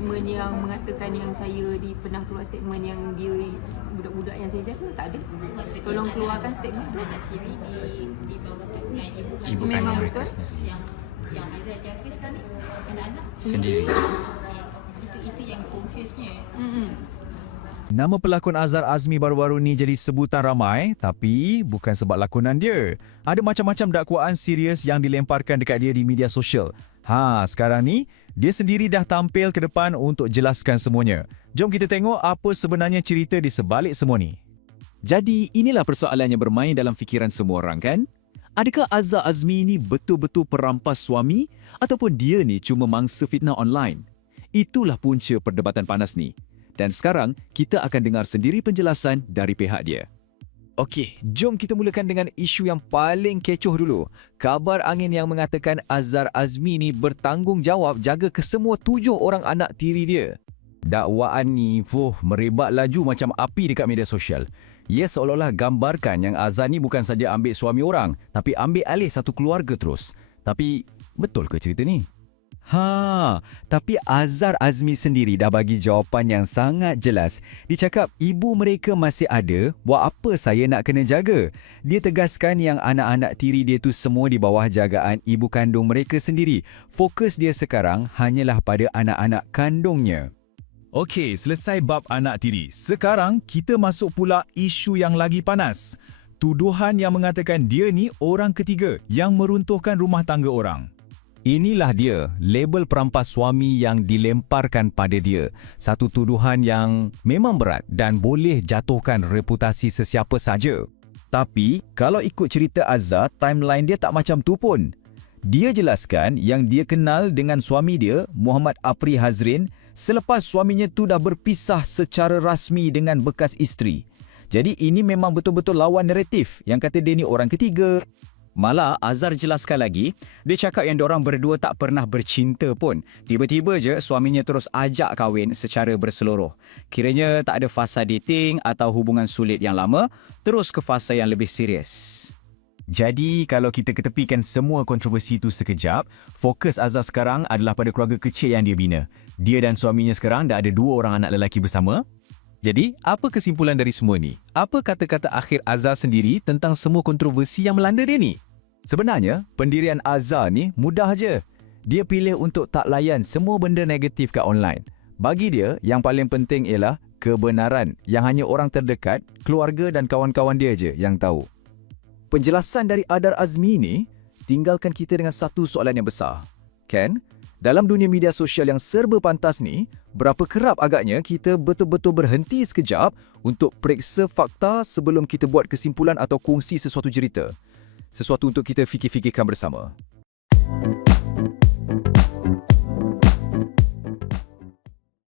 statement yang mengatakan yang saya pernah keluar statement yang dia budak-budak yang saya jaga, tak ada. Tolong keluarkan statement tu. Anak TV di bawah teguran ibu kandung. Ibu Memang kandung betul. mereka sendiri. Yang Aizah jaga sekarang ni anak-anak Sendiri. Itu yang confuse-nya. Nama pelakon Azhar Azmi baru-baru ni jadi sebutan ramai, tapi bukan sebab lakonan dia. Ada macam-macam dakwaan serius yang dilemparkan dekat dia di media sosial. Sekarang ni, dia sendiri dah tampil ke depan untuk jelaskan semuanya. Jom kita tengok apa sebenarnya cerita di sebalik semua ni. Jadi, inilah persoalan yang bermain dalam fikiran semua orang, kan? Adakah Azhar Azmi ni betul-betul perampas suami ataupun dia ni cuma mangsa fitnah online? Itulah punca perdebatan panas ni. Dan sekarang, kita akan dengar sendiri penjelasan dari pihak dia. Okey, jom kita mulakan dengan isu yang paling kecoh dulu. Kabar angin yang mengatakan Azhar Azmi ni bertanggungjawab jaga kesemua 7 orang anak tiri dia. Dakwaan ni, merebak laju macam api dekat media sosial. Ia seolah-olah gambarkan yang Azhar ni bukan saja ambil suami orang, tapi ambil alih satu keluarga terus. Tapi, betul ke cerita ni? Tapi Azhar Azmi sendiri dah bagi jawapan yang sangat jelas. Dia cakap ibu mereka masih ada, buat apa saya nak kena jaga? Dia tegaskan yang anak-anak tiri dia tu semua di bawah jagaan ibu kandung mereka sendiri. Fokus dia sekarang hanyalah pada anak-anak kandungnya. Okey, selesai bab anak tiri. Sekarang kita masuk pula isu yang lagi panas. Tuduhan yang mengatakan dia ni orang ketiga yang meruntuhkan rumah tangga orang. Inilah dia, label perampas suami yang dilemparkan pada dia. Satu tuduhan yang memang berat dan boleh jatuhkan reputasi sesiapa saja. Tapi, kalau ikut cerita Azhar, timeline dia tak macam tu pun. Dia jelaskan yang dia kenal dengan suami dia, Muhammad Apri Hazrin, selepas suaminya tu dah berpisah secara rasmi dengan bekas isteri. Jadi ini memang betul-betul lawan naratif yang kata dia ni orang ketiga. Malah Azhar jelaskan lagi, dia cakap yang diorang berdua tak pernah bercinta pun. Tiba-tiba je suaminya terus ajak kahwin secara berseluruh. Kiranya tak ada fasa dating atau hubungan sulit yang lama, terus ke fasa yang lebih serius. Jadi kalau kita ketepikan semua kontroversi itu sekejap, fokus Azhar sekarang adalah pada keluarga kecil yang dia bina. Dia dan suaminya sekarang dah ada 2 orang anak lelaki bersama. Jadi, apa kesimpulan dari semua ni? Apa kata-kata akhir Azhar sendiri tentang semua kontroversi yang melanda dia ni? Sebenarnya, pendirian Azhar ni mudah je. Dia pilih untuk tak layan semua benda negatif kat online. Bagi dia, yang paling penting ialah kebenaran yang hanya orang terdekat, keluarga dan kawan-kawan dia je yang tahu. Penjelasan dari Azhar Azmi ni tinggalkan kita dengan satu soalan yang besar. Kan? Dalam dunia media sosial yang serba pantas ni, berapa kerap agaknya kita betul-betul berhenti sekejap untuk periksa fakta sebelum kita buat kesimpulan atau kongsi sesuatu cerita. Sesuatu untuk kita fikir-fikirkan bersama.